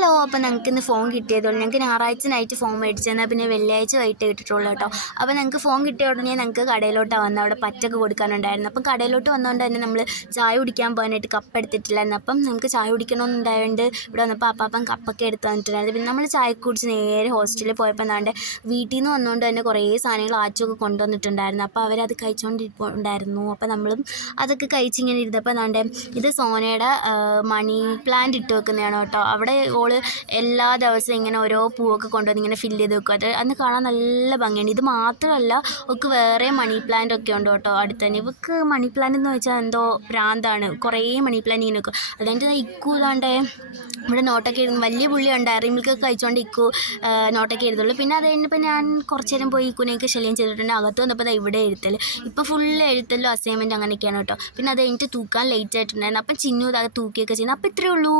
Hello. അപ്പോൾ ഞങ്ങൾക്ക് ഇന്ന് ഫോൺ കിട്ടിയതുള്ളൂ. ഞങ്ങൾക്ക് ഞായറാഴ്ച നൈറ്റ് ഫോൺ മേടിച്ചു തന്നാൽ പിന്നെ വെള്ളിയാഴ്ച വൈകിട്ട് കിട്ടിയിട്ടുള്ളൂ കേട്ടോ. അപ്പോൾ ഞങ്ങൾക്ക് ഫോൺ കിട്ടിയ ഉടനെ ഞങ്ങൾക്ക് കടയിലോട്ടാണ് വന്നത്. അവിടെ പറ്റൊക്കെ കൊടുക്കാനുണ്ടായിരുന്നു. അപ്പം കടയിലോട്ട് വന്നതുകൊണ്ട് തന്നെ നമ്മൾ ചായ കുടിക്കാൻ പോകാനായിട്ട് കപ്പ് എടുത്തിട്ടില്ലായിരുന്നു. അപ്പം നമുക്ക് ചായ കുടിക്കണമെന്നുണ്ടായതുകൊണ്ട് ഇവിടെ വന്നപ്പോൾ അപ്പാപ്പൻ കപ്പൊക്കെ എടുത്ത് തന്നിട്ടുണ്ടായിരുന്നു. പിന്നെ നമ്മൾ ചായ കുടിച്ച് നേരെ ഹോസ്റ്റലിൽ പോയപ്പോൾ എന്താണ്ട് വീട്ടിൽ നിന്ന് വന്നുകൊണ്ട് തന്നെ കുറേ സാധനങ്ങൾ ആച്ചൊക്കെ കൊണ്ടുവന്നിട്ടുണ്ടായിരുന്നു. അപ്പോൾ അവരത് കഴിച്ചുകൊണ്ടിരിപ്പുണ്ടായിരുന്നു. അപ്പോൾ നമ്മളും അതൊക്കെ കഴിച്ചിങ്ങനെ ഇരുന്നപ്പോൾ എന്താണ്ട് ഇത് സോനയുടെ മണി പ്ലാന്റ് ഇട്ട് വെക്കുന്നതാണ് കേട്ടോ. അവിടെ ഓള് എല്ലാ ദിവസവും ഇങ്ങനെ ഓരോ പൂവൊക്കെ കൊണ്ടുവന്ന് ഇങ്ങനെ ഫില്ല് ചെയ്ത് വെക്കും. അന്ന് കാണാൻ നല്ല ഭംഗിയുണ്ട്. ഇത് മാത്രമല്ല, ഒക്കെ വേറെ മണി പ്ലാന്റ് ഒക്കെ ഉണ്ട് കേട്ടോ അടുത്ത് തന്നെ. ഇവക്ക് മണി പ്ലാന്റ് എന്ന് വെച്ചാൽ എന്തോ ഭ്രാന്താണ്. കുറേ മണി പ്ലാന്റ് ഇങ്ങനെ വെക്കും. അതുകൊണ്ട് ഇക്കു ഇതാണ്ട് ഇവിടെ നോട്ടൊക്കെ ഇരുന്ന് വലിയ പുള്ളിയുണ്ട്. ഡയറി മിൽക്കൊക്കെ കഴിച്ചുകൊണ്ട് ഇക്കു നോട്ടൊക്കെ എഴുതുള്ളൂ. പിന്നെ അത് കഴിഞ്ഞപ്പോൾ ഞാൻ കുറച്ച് നേരം പോയി ഇക്കുനെയൊക്കെ ശല്യം ചെയ്തിട്ടുണ്ട്. അകത്ത് വന്നപ്പോൾ ഇവിടെ എഴുത്തൽ. ഇപ്പോൾ ഫുള്ള് എഴുത്തല്ലോ അസൈൻമെൻറ്റ് അങ്ങനെയൊക്കെയാണ് കേട്ടോ. പിന്നെ അത് കഴിഞ്ഞിട്ട് തൂക്കാൻ ലേറ്റ് ആയിട്ടുണ്ടായിരുന്നു. അപ്പം ചിന്നു അത് തൂക്കിയൊക്കെ ചെയ്യുന്നത്. അപ്പോൾ ഇത്രയേ ഉള്ളൂ.